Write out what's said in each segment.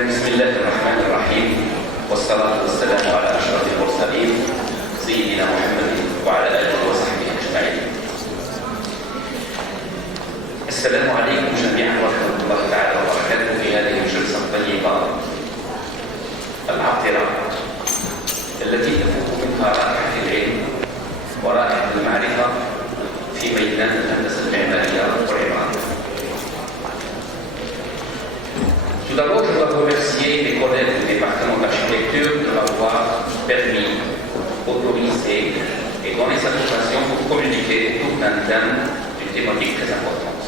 بسم الله الرحمن الرحيم والصلاة والسلام على أشرف المرسلين سيدنا محمد وعلى آله وصحبه أجمعين. السلام عليكم جميعا ورحمة الله تعالى وبركاته في هذه الجلسة الطيبة العطرة التي تفوق منها رائحة العلم ورائحة المعرفة في ميدان الهندسة المعمارية والعمارة. Tout d'abord, je dois remercier les collègues du département d'architecture de m'avoir permis, autorisé et donné cette occasion pour communiquer autour d'un thème d'une thématique très importante,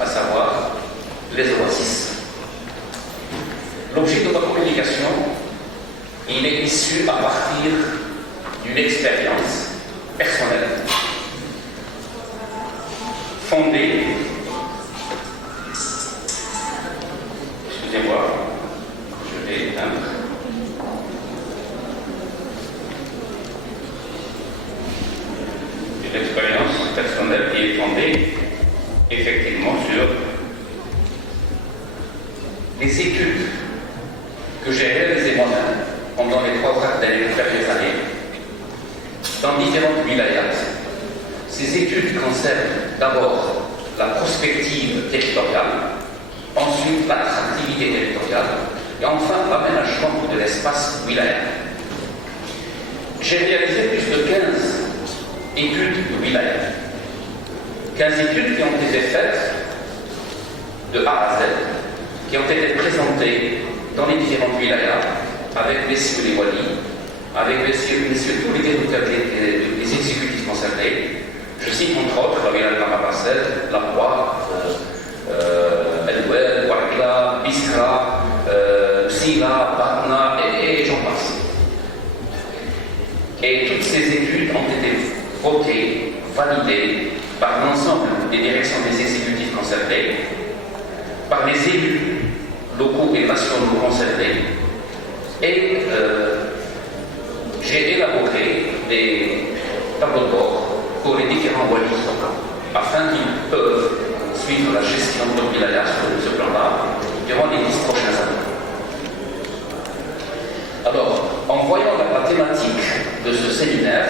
à savoir les oasis. L'objet de ma communication, il est issu à partir d'une expérience personnelle, fondée, excusez-moi, je vais éteindre. Une expérience personnelle qui est fondée effectivement sur les études que j'ai réalisées moi-même pendant les 3 dernières années dans différentes wilayas. Ces études concernent d'abord la prospective territoriale, ensuite l'attractivité territoriale et enfin l'aménagement de l'espace wilaya. J'ai réalisé plus de 15 études de wilaya. 15 études qui ont été faites de A à Z, qui ont été présentées dans les différentes wilayas avec messieurs les walis, avec messieurs tous les directeurs des exécutifs concernés. Je cite entre autres la wilaya de Mamabassel, La Croix, El-Oued, Ouargla, Biskra, Sila, Batna et j'en passe. Et toutes ces études ont été votées, validées par l'ensemble des directions des exécutifs concernés, par les élus locaux et nationaux concernés, et j'ai élaboré des tableaux de bord pour les différents walis afin qu'ils peuvent suivre la gestion de leur wilaya sur ce plan-là durant les 10 prochaines années. Alors, en voyant la thématique de ce séminaire,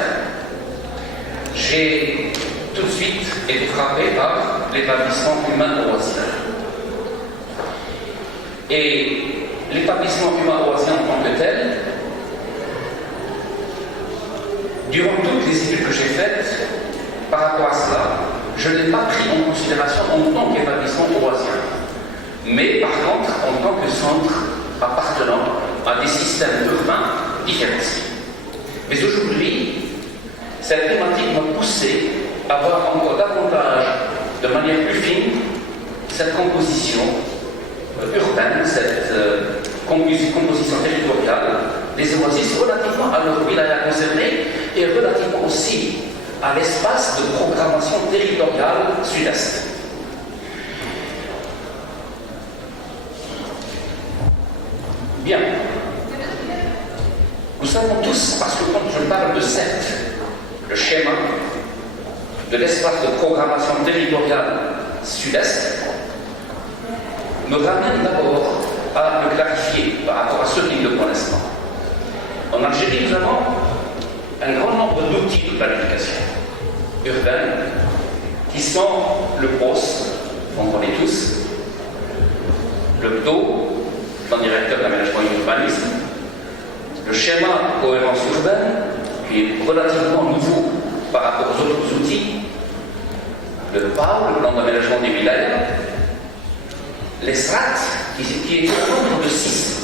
j'ai tout de suite été frappé par l'établissement humain oasien. Et l'établissement humain oasien en tant que tel, durant toutes les études que j'ai faites, par rapport à cela, je ne l'ai pas pris en considération en tant qu'établissement oasien, mais par contre en tant que centre appartenant à des systèmes urbains différenciés. Mais aujourd'hui, cette thématique m'a poussé à voir encore davantage, de manière plus fine, cette composition urbaine, cette composition territoriale des oasis relativement à leur wilaya concernée et relativement aussi à l'espace de programmation territoriale sud-est. Bien. Nous savons tous, parce que quand je parle de CERT, le schéma de l'espace de programmation territoriale sud-est, me ramène d'abord à le clarifier par rapport à ce qu'il ne connaissent pas. En Algérie, nous avons un grand nombre d'outils de planification urbaine qui sont le POS, qu'on connaît tous, le PDO, plan directeur d'aménagement et d'urbanisme, le schéma de cohérence urbaine, qui est relativement nouveau par rapport aux autres outils, le PAO, le plan d'aménagement des wilayas, les SRAT, qui est au nombre de 6.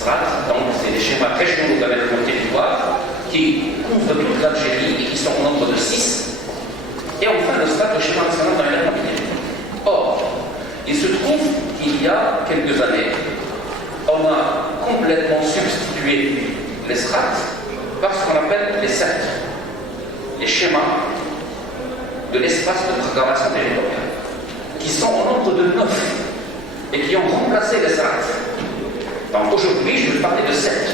SRAT, donc c'est des schémas régionaux d'aménagement territoire qui couvrent toute l'Algérie et qui sont au nombre de 6. Et enfin, le SRAT, le schéma national d'aménagement territoire. Or, il se trouve qu'il y a quelques années, on a complètement substitué les SRAT par ce qu'on appelle les CERT, les schémas de l'espace de programmation territoriale, qui sont au nombre de 9 et qui ont remplacé les SRAT. Donc aujourd'hui, je vais parler de CERT.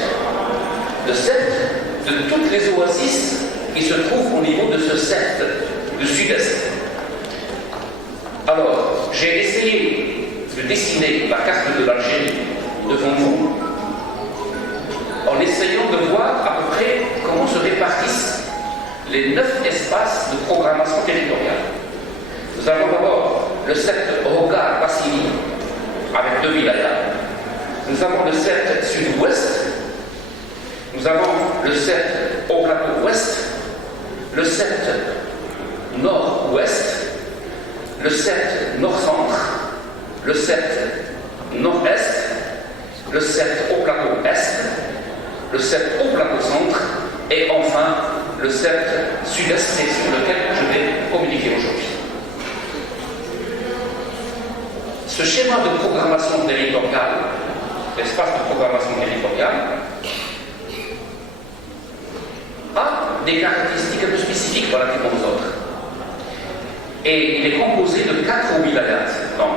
De CERT, de toutes les oasis qui se trouvent au niveau de ce CERT, du sud-est. Alors, j'ai essayé de dessiner la carte de l'Algérie devant vous en essayant de voir à peu près comment se répartissent les 9 espaces de programmation territoriale. Nous avons d'abord le secteur Roga-Bassini avec 2 wilayas. Nous avons le secteur sud-ouest. Nous avons le secteur au plateau ouest, le secteur nord-ouest, le secteur nord-centre, le secteur nord-est, le secteur au plateau est, le secteur au plateau centre et enfin le secteur sud-est, c'est sur lequel je vais communiquer aujourd'hui. Ce schéma de programmation territoriale, l'espace de programmation territoriale, a des caractéristiques un peu spécifiques relativement aux autres. Et il est composé de 4 wilayas. Donc,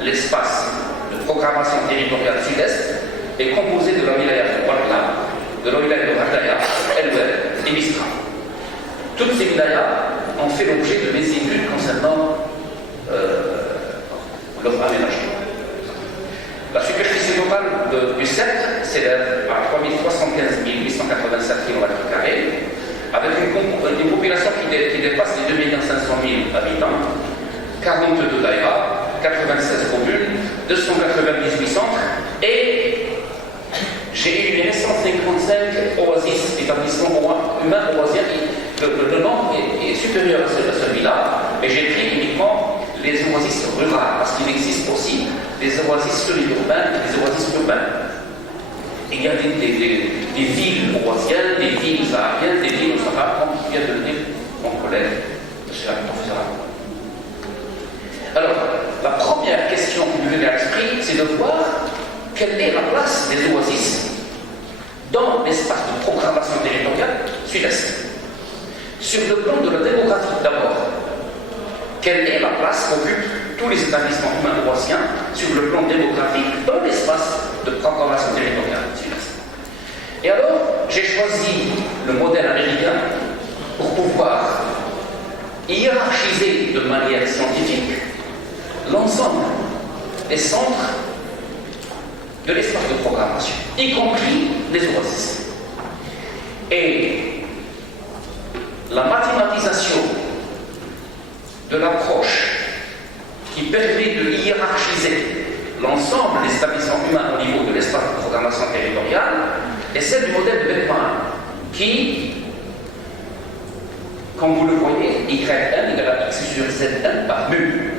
l'espace de programmation territoriale sud-est est composé de la wilaya de Ouargla, de la wilaya de Radaya, Elwel et Mistra. Toutes ces wilayas ont fait l'objet de mes études concernant leur aménagement. La superficie totale du secteur s'élève à 375 887 km², avec une population qui dépasse les 2 500 000 habitants, 42 daïras, 96 communes, 298 centres, et j'ai énuméré 155 oasis, établissements humains oasiens. Le nombre est supérieur à celui-là, mais j'ai pris uniquement les oasis rurales, parce qu'il existe aussi des oasis semi-urbaines et des oasis urbaines. Il y a des villes oasiennes, des villes sahariennes, des villes au Sahara, comme vient de le dire mon collègue, M. le professeur. Alors, la première question qui me venait à l'esprit, c'est de voir quelle est la place des oasis dans l'espace de programmation territoriale sud-est. Sur le plan de la démographie d'abord, quelle est la place qu'occupent tous les établissements humains oasiens sur le plan démographique dans l'espace de programmation territoriale sud-est. Et alors, j'ai choisi le modèle américain pour pouvoir hiérarchiser de manière scientifique l'ensemble des centres de l'espace de programmation, y compris les oasis. Et la mathématisation de l'approche qui permet de hiérarchiser l'ensemble des établissements humains au niveau de l'espace de programmation territoriale est celle du modèle de Beckman, qui, comme vous le voyez, YN égale à X sur ZN par mu.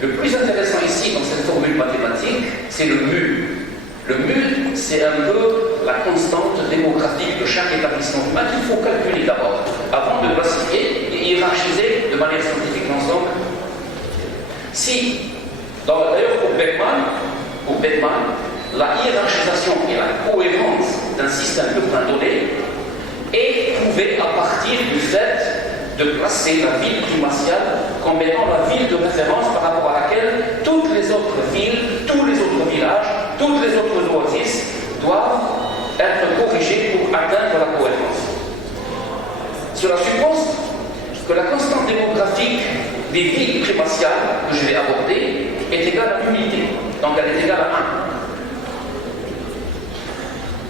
Le plus intéressant ici dans cette formule mathématique, c'est le mu. Le mu, c'est un peu la constante démographique de chaque établissement humain qu'il faut calculer d'abord, avant de classifier et hiérarchiser de manière scientifique l'ensemble. Si, d'ailleurs pour Beckman, la hiérarchisation et la cohérence d'un système urbain donné est prouvée à partir du fait de placer la ville primatiale comme étant la ville de référence par rapport à laquelle toutes les autres villes, tous les autres villages, toutes les autres oasis doivent être corrigés pour atteindre la cohérence. Cela suppose que la constante démographique des villes primatiales que je vais aborder est égale à l'unité, donc elle est égale à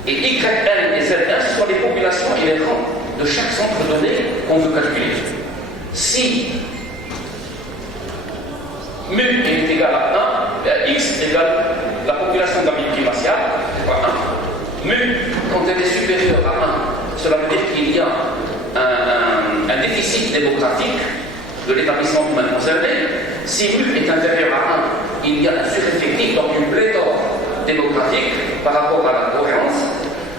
1. Et YN et ZN, ce sont les populations et les rangs de chaque centre donné qu'on veut calculer. Si mu est égal à 1, X égale la population de la ville primatiale, soit 1. Mu, quand elle est supérieure à 1, cela veut dire qu'il y a un déficit démographique de l'établissement humain concerné. Si mu est inférieur à 1, il y a un sureffectif, donc une pléthore démographique par rapport à la cohérence.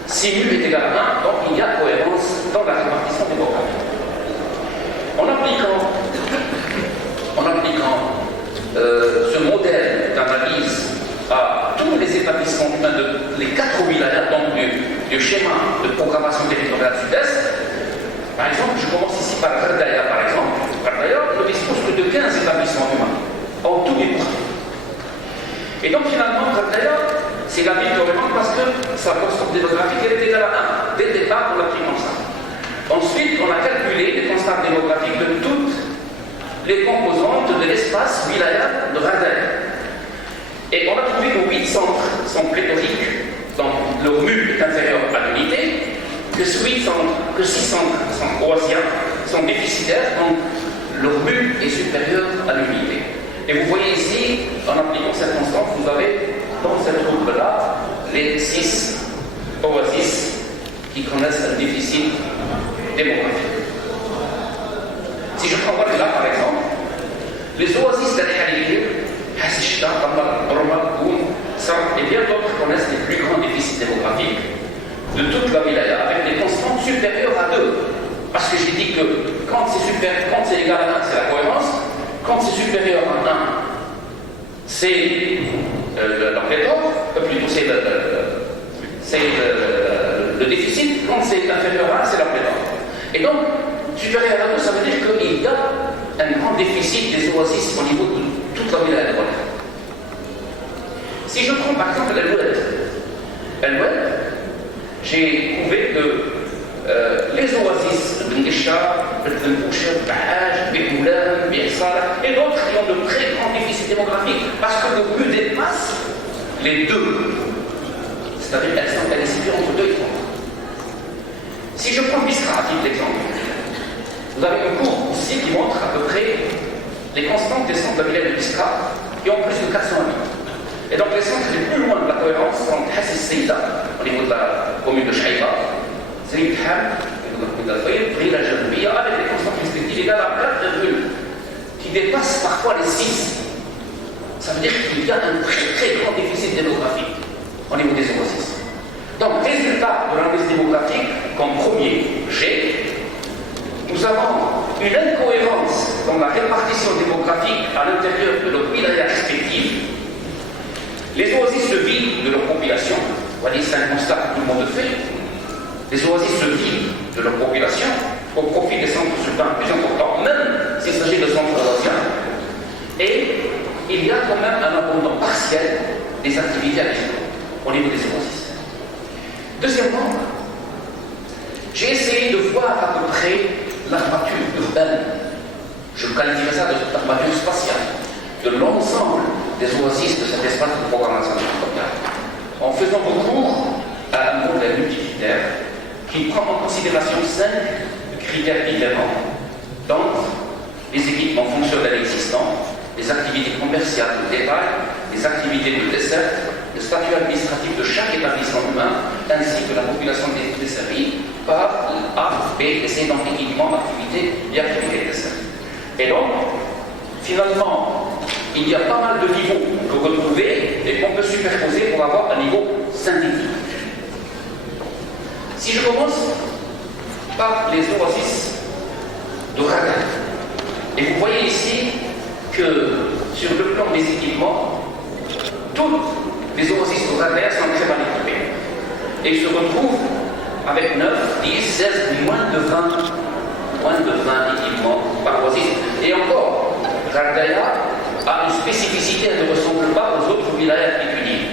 Si mu est égal à 1, donc il y a cohérence dans la répartition démographique. En appliquant ce modèle d'analyse à tous les établissements humains les 4 wilayas donc du schéma de programmation territoriale sud-est, par exemple, je commence ici par Radaya, par exemple. Radaya ne dispose que de 15 établissements humains, en tout et pour tout. Et donc finalement, Radaya, c'est la ville cohérente parce que sa constante démographique elle est égale à 1. Dès le départ, on l'a pris comme ça. Ensuite, on a calculé les constantes démographiques de toutes les composantes de l'espace wilaya de Radaya. Et on a trouvé que nos 8 centres sont pléthoriques, donc leur mu est inférieur à l'unité, que 6 centres sont oasiens, sont déficitaires, donc leur mu est supérieur à l'unité. Et vous voyez ici, en appliquant cette constante, vous avez dans cette troupe-là les 6 oasis qui connaissent un déficit démographique. Si je prends là par exemple, les oasis d'Al-Khalil, Hassishta, Ramal, Koum, Sark et bien d'autres connaissent les plus grands déficits démographiques de toute la wilaya avec des constantes supérieures à 2. Parce que j'ai dit que quand c'est égal à 1, c'est la cohérence, quand c'est supérieur à 1, c'est la pléthore, plutôt c'est le déficit, quand c'est inférieur à 1, c'est la pléthore. Et donc, supérieur à 2, ça veut dire qu'il y a un grand déficit des oasis au niveau de toute la wilaya de Guadeloupe. Si je prends par exemple El-Oued, j'ai trouvé que les oasis, Benguesha, Benboucher, Bahaj, Bekoulam, Birsala et d'autres qui ont de très grands déficits démographiques parce que le but dépasse les 2. C'est-à-dire qu'elle est située entre 2 et 3. Si je prends Biskra à titre d'exemple, vous avez une courbe ici qui montre à peu près les constantes des centres de wilaya de Biskra qui ont plus de 400 habitants. Et donc les centres les plus loin de la cohérence sont Hassis Seïda, au niveau de la commune de Chaïba, Zrid Ham, au niveau de la Brila Janoubia, avec les constantes respectives égales à 4 qui dépassent parfois les 6. Ça veut dire qu'il y a un très très grand déficit démographique au niveau des oasis. Donc, résultat de l'analyse démographique, comme premier G, nous avons une incohérence dans la répartition démographique à l'intérieur de nos wilayas respectives. Les oasis se vident de leur population. Vous voyez, c'est un constat que tout le monde fait. Les oasis se vident de leur population au profit des centres urbains plus importants, même s'il s'agit de centres oasiens. Et il y a quand même un abandon partiel des activités agricoles au niveau des oasis. Deuxièmement, j'ai essayé de voir à peu près l'armature urbaine. Je qualifierais ça d'armature spatiale, de l'ensemble des oasis de cet espace de programmation territoriale, en faisant recours à un modèle multicritère qui prend en considération 5 critères différents, donc les équipements fonctionnels existants, les activités commerciales de détail, les activités de dessert, le statut administratif de chaque établissement humain, ainsi que la population desservie par A, B et C, donc équipements, activités et activités de dessert. Et donc, finalement, il y a pas mal de niveaux que retrouver et qu'on peut superposer pour avoir un niveau synthétique. Si je commence par les oasis de Raga, et vous voyez ici que sur le plan des équipements, toutes les oasis de Raga sont très mal équipées. Et ils se retrouvent avec 9, 10, 16, moins de 20 équipements par oasis. Et encore, Rardaya a une spécificité, elle ne ressemble pas aux autres wilayas étudiés.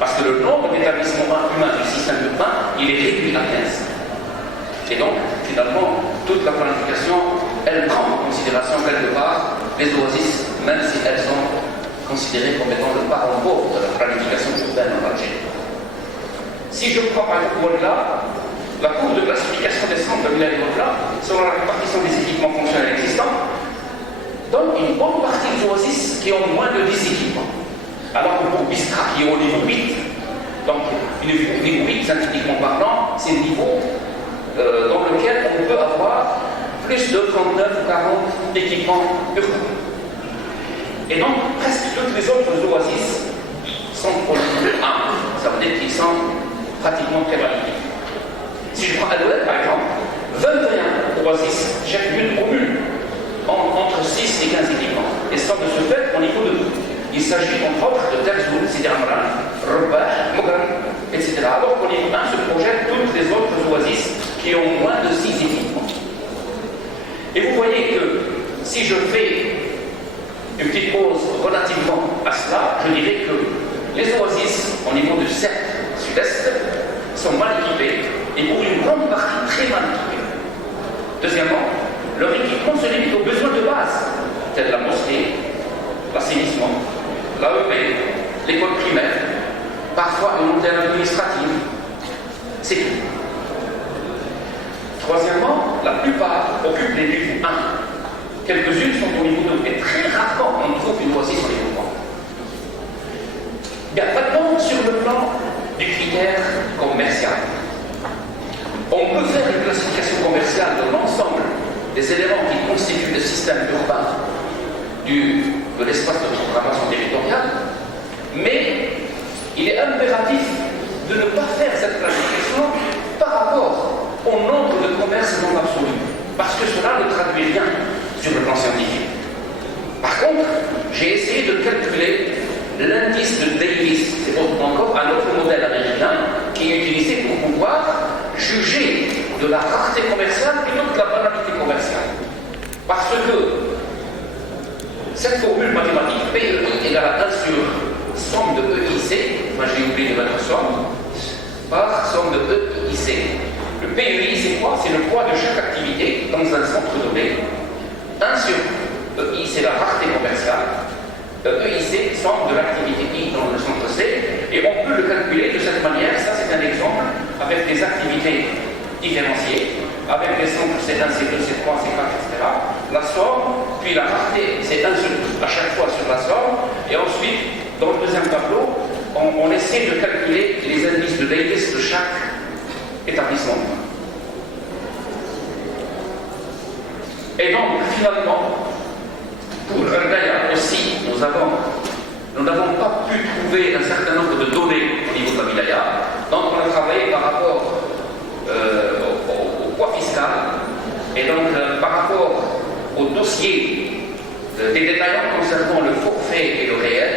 Parce que le nombre d'établissements humains du système urbain, il est réduit à 15. Et donc, finalement, toute la planification, elle prend en considération quelque part les oasis, même si elles sont considérées comme étant le parent pauvre de la planification urbaine en Algérie. Si je prends par exemple là, la courbe de classification des centres de wilaya de selon la répartition des équipements fonctionnels existants, donne une bonne partie des oasis qui ont moins de 10 équipements. Alors que pour Biskra, qui est au niveau 8, donc niveau 8, synthétiquement parlant, c'est le niveau dans lequel on peut avoir plus de 39 ou 40 équipements urbains. Et donc, presque toutes les autres oasis sont au niveau 1. Ça veut dire qu'ils sont pratiquement très valides. Si je prends Alouette, par exemple, 21 oasis, chacune commune, entre 6 et 15 équipements. Et ça de ce fait au niveau de tout. Il s'agit entre autres de Terzoul, Sidi Amran, Rabah, Mogan, etc. Alors qu'au niveau 1 se projettent toutes les autres oasis qui ont moins de 6 équipements. Et vous voyez que si je fais une petite pause relativement à cela, je dirais que les oasis au niveau du cercle sud-est sont mal équipés et pour une grande partie très mal équipés. Deuxièmement, leur équipement se limite aux besoins de base, tels la mosquée, l'assainissement, l'AEP, l'école primaire, parfois une antenne administrative. C'est tout. Troisièmement, la plupart occupent les niveaux 1. Quelques-unes sont au niveau 2. Et très rarement, on trouve une oasis au niveau 3. Bien, maintenant, sur le plan du critère commercial, on peut faire une classification commerciale de l'ensemble des éléments qui constituent le système urbain de l'espace de programmation territoriale, mais il est impératif de ne pas faire cette classification par rapport au nombre de commerces non absolus, parce que cela ne traduit rien sur le plan scientifique. Par contre, j'ai essayé de calculer l'indice de Davis, c'est encore un autre modèle américain qui est utilisé pour pouvoir juger de la rareté commerciale plutôt que de la banalité commerciale. Parce que cette formule mathématique PEI égale à 1 sur somme de EIC, moi j'ai oublié de mettre somme, par somme de EIC. Le PEI c'est quoi? C'est le poids de chaque activité dans un centre donné. 1 sur EI c'est la rareté commerciale. EIC, somme de l'activité I dans le centre C, et on peut le calculer de cette manière. Ça, c'est un exemple avec des activités différenciées, avec des centres C1, C2, C3, C4, etc. La somme, puis la rareté, c'est 1 à chaque fois sur la somme, et ensuite, dans le deuxième tableau, on essaie de calculer les indices de Davis de chaque établissement. Et donc, finalement, pour Ardaya aussi, nous n'avons pas pu trouver un certain nombre de données au niveau de la wilaya, donc on a travaillé par rapport au poids fiscal, et donc par rapport au dossier des détaillants concernant le forfait et le réel,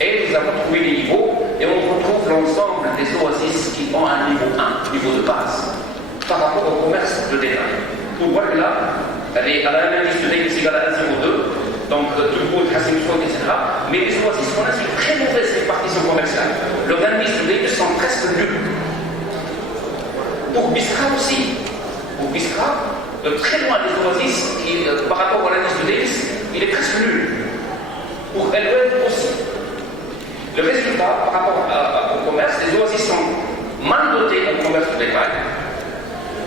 et nous avons trouvé les niveaux, et on retrouve l'ensemble des oasis qui ont un niveau 1, niveau de base, par rapport au commerce de détail. Pour voir que là, elle a un indice de Davis égal à 1,02, donc tout le monde, etc. Mais les oasis ont une très mauvaise répartition commerciale. Leurs indices de Davis sont presque nuls. Pour Biskra aussi. Pour Biskra, de très loin des oasis, par rapport à l'indice de Davis, il est presque nul. Pour LEM aussi. Le résultat, par rapport au commerce, les oasis sont mal dotés en commerce de détail.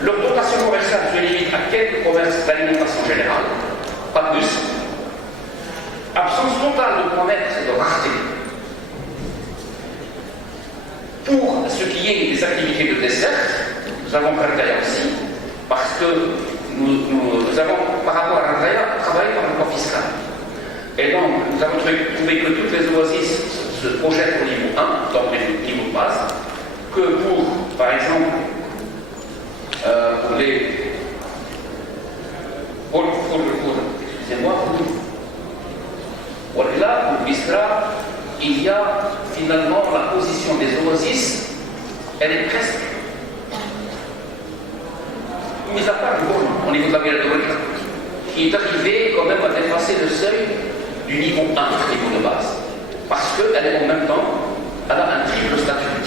Leur dotation commerciale se limite à quelques commerces d'alimentation générale, pas plus. Absence totale de commerce et de rareté. Pour ce qui est des activités de dessert, nous avons Ardaya aussi, parce que nous avons, par rapport à Ardaya, travaillé par le poids fiscal. Et donc, nous avons trouvé que toutes les oasis se projettent au niveau 1, donc les niveaux de base, que pour, par exemple, excusez-moi, là, pour Biskra, il y a finalement la position des oasis, elle est presque, mis à part le Bourg, au niveau de la ville de Ouelka, qui est arrivé quand même à dépasser le seuil du niveau 1, niveau de base. Parce qu'elle est en même temps, elle a un triple statut.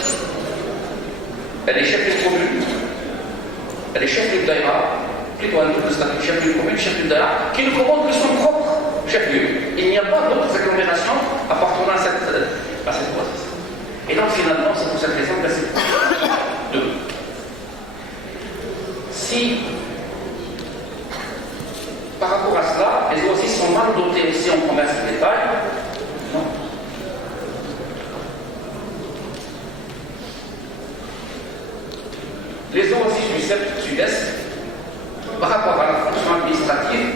Elle est chef de commune, elle est chef de daïra, plutôt un double statut, chef de commune, chef de daïra, qui ne commande que son propre chef-lieu. Il n'y a pas d'autres agglomérations appartenant à cette oasis. Et donc finalement, c'est pour cette raison que c'est 2. Si, par rapport à cela, les oasis sont mal dotés aussi en commerce de détail, non. Les oasis du sud-est, par rapport à la fonction administrative,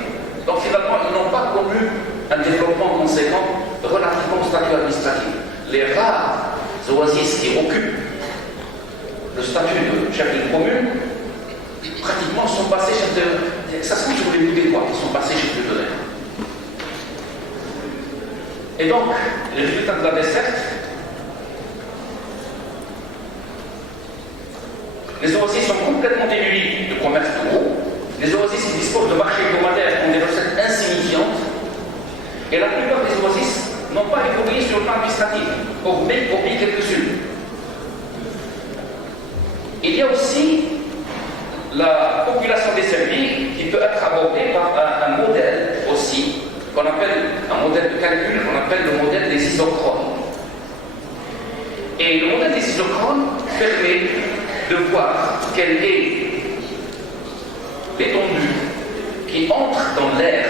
donc finalement, ils n'ont pas connu un développement conséquent relativement au statut administratif. Les rares oasis qui occupent le statut de chef de commune, pratiquement sont passés chef de... Ça se trouve sur les bouts des bois, ils sont passés chef de donner. Et donc, les résultats de la desserte, les oasis sont complètement démunis de commerce de gros. Les oasis qui disposent de marchés hebdomadaires ont des recettes insignifiantes. Et la plupart des oasis n'ont pas évolué sur le plan administratif, hormis quelques-unes. Il y a aussi la population desservie qui peut être abordée par un modèle aussi, qu'on appelle un modèle de calcul, qu'on appelle le modèle des isochrones. Et le modèle des isochrones permet de voir quelle est l'étendue qui entre dans l'aire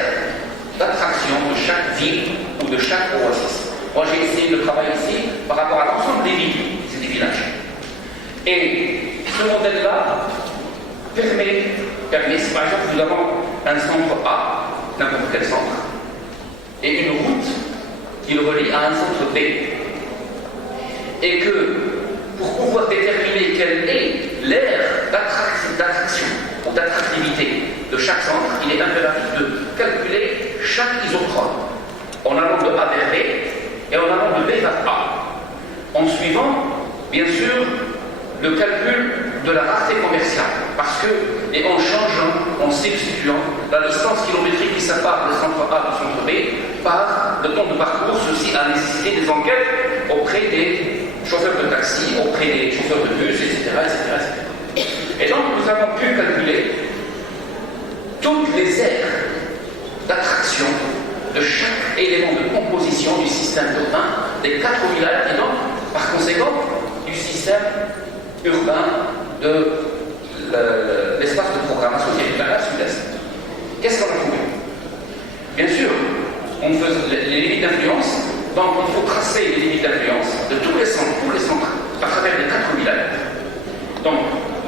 d'attraction de chaque ville ou de chaque oasis. Moi, j'ai essayé de travailler ici par rapport à l'ensemble des villes, c'est des villages. Et ce modèle-là permet, si par exemple nous avons un centre A, n'importe quel centre, et une route qui le relie à un centre B, et que pour pouvoir déterminer quelle est l'aire d'attraction ou d'attractivité de chaque centre, il est impératif de calculer chaque isochrone en allant de A vers B et en allant de B vers A, en suivant bien sûr le calcul de la rareté commerciale, parce que, et en changeant, en substituant la distance kilométrique qui sépare le centre A du centre B par le temps de parcours, ceci a nécessité des enquêtes auprès des chauffeurs de taxi, auprès des chauffeurs de bus, etc., etc. Et donc nous avons pu calculer toutes les aires d'attraction de chaque élément de composition du système urbain des 4 villages et donc, par conséquent, du système urbain de l'espace de programmation territoriale sud-est. Qu'est-ce qu'on a trouvé? Bien sûr, on faisait les limites d'influence, donc il faut tracer les limites d'influence de tous les centres, à travers les 4 villages. Donc,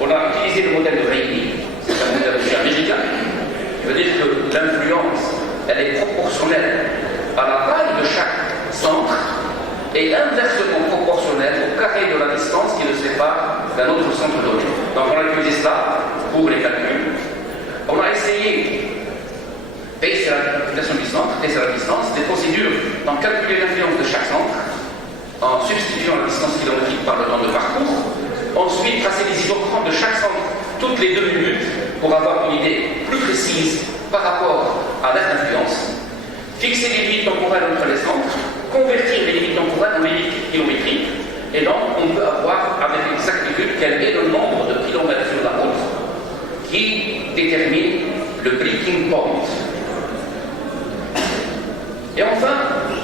on a utilisé le modèle de Rayleigh, c'est un modèle aussi américain, qui veut dire que l'influence, elle est proportionnelle à la taille de chaque centre et inversement proportionnelle au carré de la distance qui le sépare d'un autre centre donné. Donc on a utilisé cela pour les calculs. On a essayé, P c'est la computation du centre, T c'est la distance, des procédures dans calculer l'influence de chaque centre en substituant la distance kilométrique par le temps de parcours. Ensuite, tracer les isochrones de chaque centre toutes les 2 minutes pour avoir une idée plus précise par rapport à l'aire d'influence. Fixer les limites temporelles entre les centres, convertir les limites temporelles en limites kilométriques, et donc on peut avoir avec exactitude quel est le nombre de kilomètres sur la route qui détermine le breaking point. Et enfin,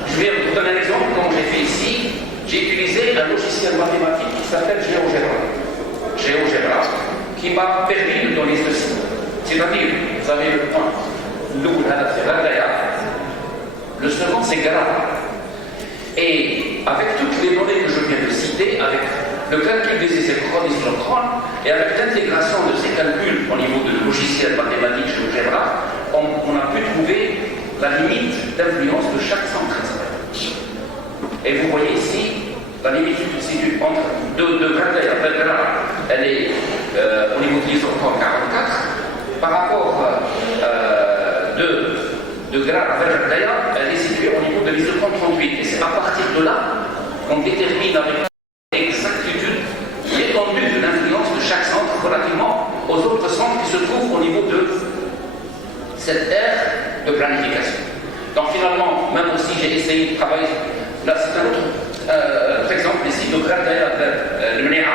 je vais vous donner un exemple, comme j'ai fait ici, j'ai utilisé un logiciel mathématique qui s'appelle GeoGebra, qui m'a permis de donner ceci. C'est-à-dire, vous avez le point, le second c'est Gra. Et avec toutes les données que je viens de citer, avec le calcul des isochrones et avec l'intégration de ces calculs au niveau de logiciel mathématique GeoGebra, on a pu trouver la limite d'influence de chaque centre. Et vous voyez ici, la limite se situe entre de Gra et Gra, elle est au niveau de l'isochrone 44, par rapport de Gra à Gra, elle est située au niveau de l'isochrone 38. Et c'est à partir de là qu'on détermine avec exactitude l'étendue de l'influence de chaque centre relativement aux autres centres qui se trouvent au niveau de cette aire de planification. Donc finalement, même aussi j'ai essayé de travailler, là c'est un autre exemple ici, de Gra le Mnéa,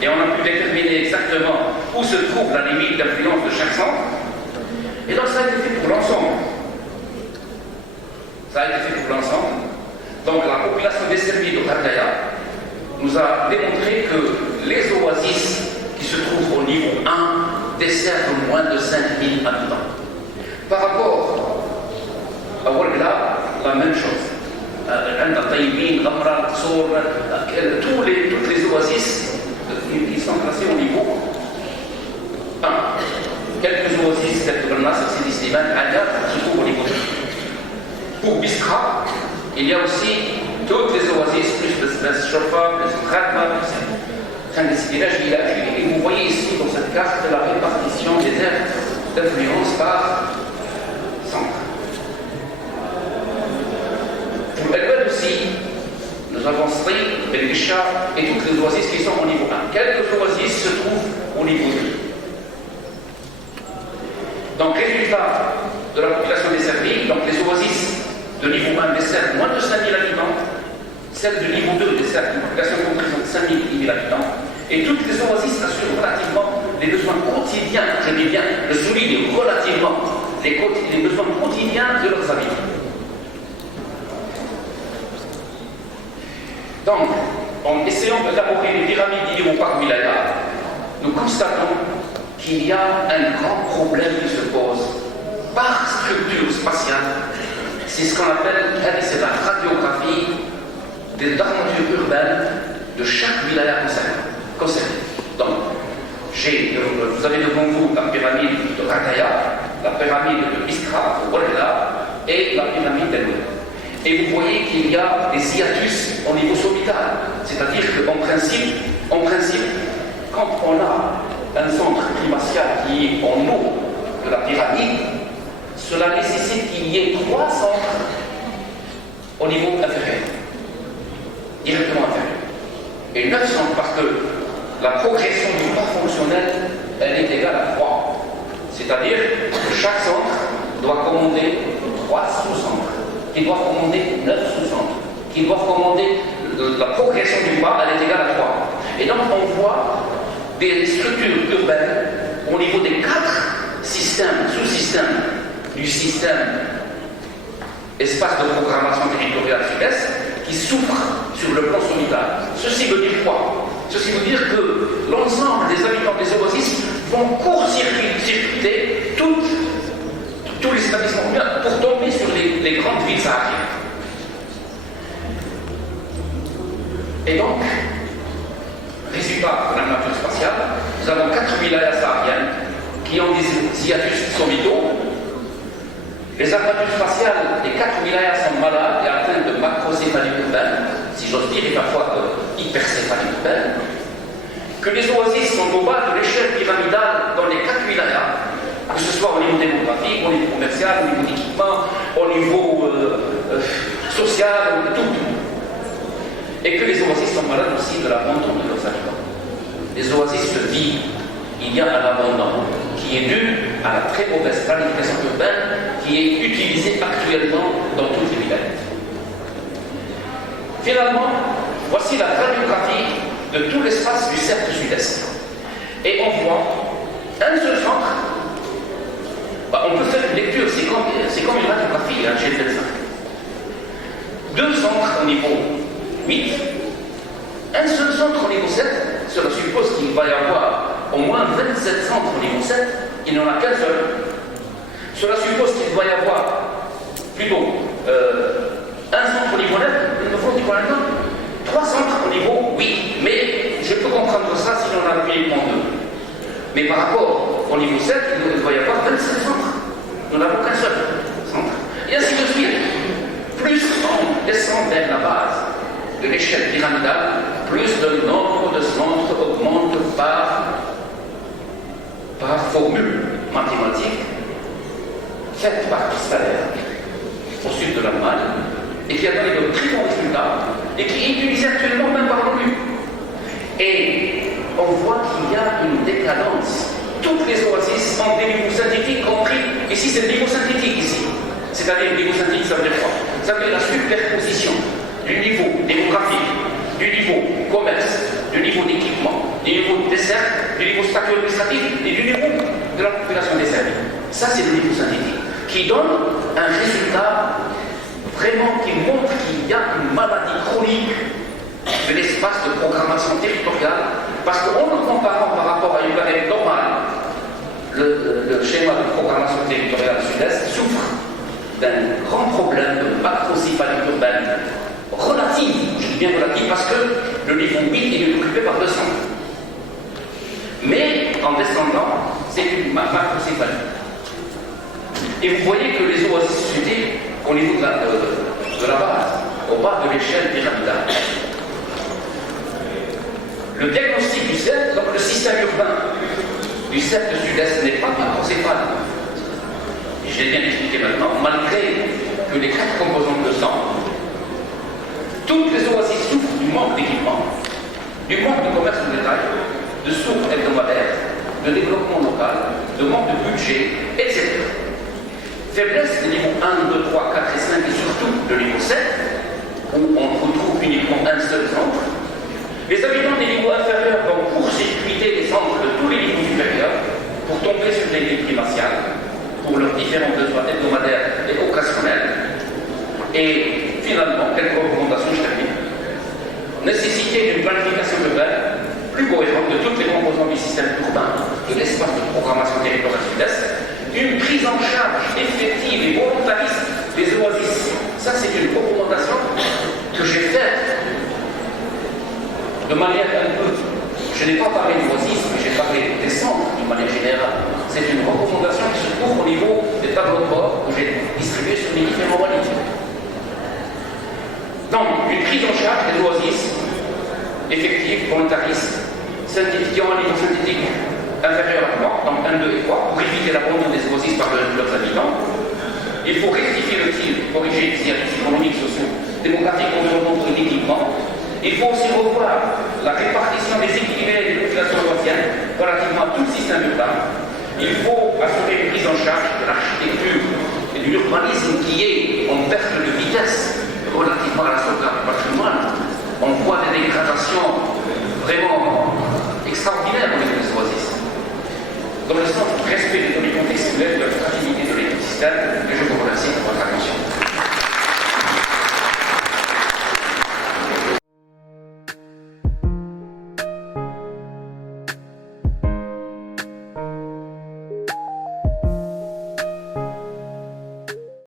et on a pu déterminer exactement où se trouve la limite d'influence de chaque centre. Et donc ça a été fait pour l'ensemble. Donc la population desservie de Kharkaya nous a démontré que les oasis qui se trouvent au niveau 1 desservent moins de 5000 habitants. Par rapport à Ouargla, la même chose. Toutes les oasis qui sont classées au niveau 1. Quelques oasis, telles que Nasr, Sidi Slimane, Agar, se trouvent au niveau 2. Pour Biskra, il y a aussi toutes les oasis, plus le Shofa, plus le Khatma, plus ces villages. Et vous voyez ici dans cette carte la répartition des aires d'influence par centre. Pour Elbed aussi, nous avons Sri, El Bisha et toutes les oasis qui sont au niveau 1. Quelques oasis se trouvent au niveau 2. Donc, résultat de la population desservie, donc les oasis de niveau 1 desservent moins de 5000 habitants, celles de niveau 2 desservent une population comprise entre 5000 et 10 000 habitants, et toutes les oasis assurent relativement les besoins quotidiens, je dis bien, le souligne relativement, les besoins quotidiens de leurs habitants. Donc, en essayant d'élaborer les pyramides d'Idiru par wilaya, nous constatons qu'il y a un grand problème qui se pose par structure spatiale. C'est ce qu'on appelle, c'est la radiographie des armatures urbaines de chaque wilaya concernée. Donc, vous avez devant vous la pyramide de Rataya, la pyramide de Istra, de Walda, et la pyramide d'El-Wed. Et vous voyez qu'il y a des hiatus au niveau sommital. C'est-à-dire qu'en principe, quand on a un centre primatial qui est en haut de la pyramide, cela nécessite qu'il y ait 3 centres au niveau inférieur, directement inférieur. Et 9 centres parce que la progression du pas fonctionnel, elle est égale à 3. C'est-à-dire que chaque centre doit commander 3 sous-centres, qui doivent commander 9 sous-centres, qui doivent commander la progression du pas, elle est égale à 3. Et donc on voit des structures urbaines au niveau des 4 systèmes, sous-systèmes du système espace de programmation territoriale sud-est qui souffrent sur le plan sommital. Ceci veut dire quoi? Ceci veut dire que l'ensemble des habitants des oasis vont court-circuiter tous les établissements pour tomber sur les grandes villes sahariennes. Et donc, résultat de la nature spatiale, nous avons 4 wilayas sahariennes qui ont des hiatus sommitaux. Les armatures spatiales des 4 wilayas sont malades et atteintes de macrocéphalie urbaine, si j'ose dire, et parfois de hypercéphalie urbaine. Que les oasis sont au bas de l'échelle pyramidale dans les 4 wilayas, que ce soit au niveau démographique, au niveau commercial, au niveau d'équipement, au niveau social, tout. Et que les oasis sont malades aussi de l'abandon de leurs habitants. Les oasis se vident, il y a un abandon qui est dû à la très mauvaise planification urbaine qui est utilisée actuellement dans toutes les villes. Finalement, voici la radiographie de tout l'espace du cercle sud-est. Et on voit un seul centre. On peut faire une lecture, c'est comme une radiographie chez le médecin. 2 centres au niveau 8, un seul centre au niveau 7, cela suppose qu'il va y avoir au moins 27 centres au niveau 7, il n'y en a qu'un seul. Cela suppose qu'il doit y avoir plutôt un centre au niveau 9, il me faut dire 3 centres au niveau 8. Mais je peux comprendre ça si on a uniquement 2. Mais par rapport au niveau 7, il doit y avoir 27 centres. Nous n'avons qu'un seul centre. Et ainsi de suite. Plus on descend vers la base de l'échelle pyramidale, plus le nombre de centres augmente par formule mathématique faite par Pistaler au sud de l'Allemagne et qui a donné de très bons résultats et qui est utilisé actuellement même par l'ONU. Et on voit qu'il y a une décadence. Toutes les oasis ont des niveaux scientifiques compris. Ici, c'est le niveau scientifique ici. C'est-à-dire le niveau scientifique, ça veut dire quoi? Ça veut dire la superposition du niveau démographique, du niveau commerce, du niveau d'équipement, du niveau de dessert, du niveau statut-administratif et du niveau de la population desservie. Ça, c'est le niveau scientifique qui donne un résultat vraiment qui montre qu'il y a une maladie chronique de l'espace de programmation territoriale, parce qu'en le comparant par rapport à une planète normale, le schéma de programmation territoriale sud-est souffre d'un grand problème de macrocéphalie urbaine relative, je dis bien relative parce que le niveau 8 est occupé par 200. Mais en descendant, c'est une macrocéphalie. Et vous voyez que les oasis situées au niveau de la base, au bas de l'échelle pyramidale. Le diagnostic du cercle, donc le système urbain du cercle sud-est n'est pas macrocéphale. Je l'ai bien expliqué maintenant, malgré que les 4 composantes le sont, toutes les oasis souffrent du manque d'équipement, du manque de commerce de détail, de sources hebdomadaires, de développement local, de manque de budget, etc. Faiblesse des niveaux 1, 2, 3, 4 et 5 et surtout le niveau 7, où on retrouve uniquement un seul centre. Les habitants des niveaux inférieurs vont court-circuiter les centres de tous les niveaux supérieurs pour tomber sur les lignes primatiales, pour leurs différents besoins hebdomadaires et occasionnels. Et finalement, quelques recommandations, je termine. plus cohérente de toutes les composantes du système urbain de l'espace de programmation territoriale sud-est, une prise en charge effective et volontariste des oasis. Ça, c'est une recommandation que j'ai faite de manière un peu... Je n'ai pas parlé d'oasis, mais j'ai parlé des centres d'une manière générale. C'est une recommandation qui se trouve au niveau des tableaux de bord que j'ai distribués sur les différents motifs. Donc, une prise en charge des oasis effective, volontariste, synthétiquement un niveau synthétique inférieur à 3, donc 1, 2 et 3, pour éviter l'abandon des oasis par leurs habitants. Il faut rectifier le tir, corriger les services économiques, sociaux, démographiques, environnementaux et d'équipement. Il faut aussi revoir la répartition des équilibres des populations loisiennes relativement à tout le système urbain. Il faut assurer une prise en charge de l'architecture et de l'urbanisme qui est en perte de vitesse relativement à la sauvegarde du patrimoine. On voit des dégradations vraiment extraordinaires au niveau des oasis. Dans le sens du respect des données contextuelles de la fragilité de l'écosystème,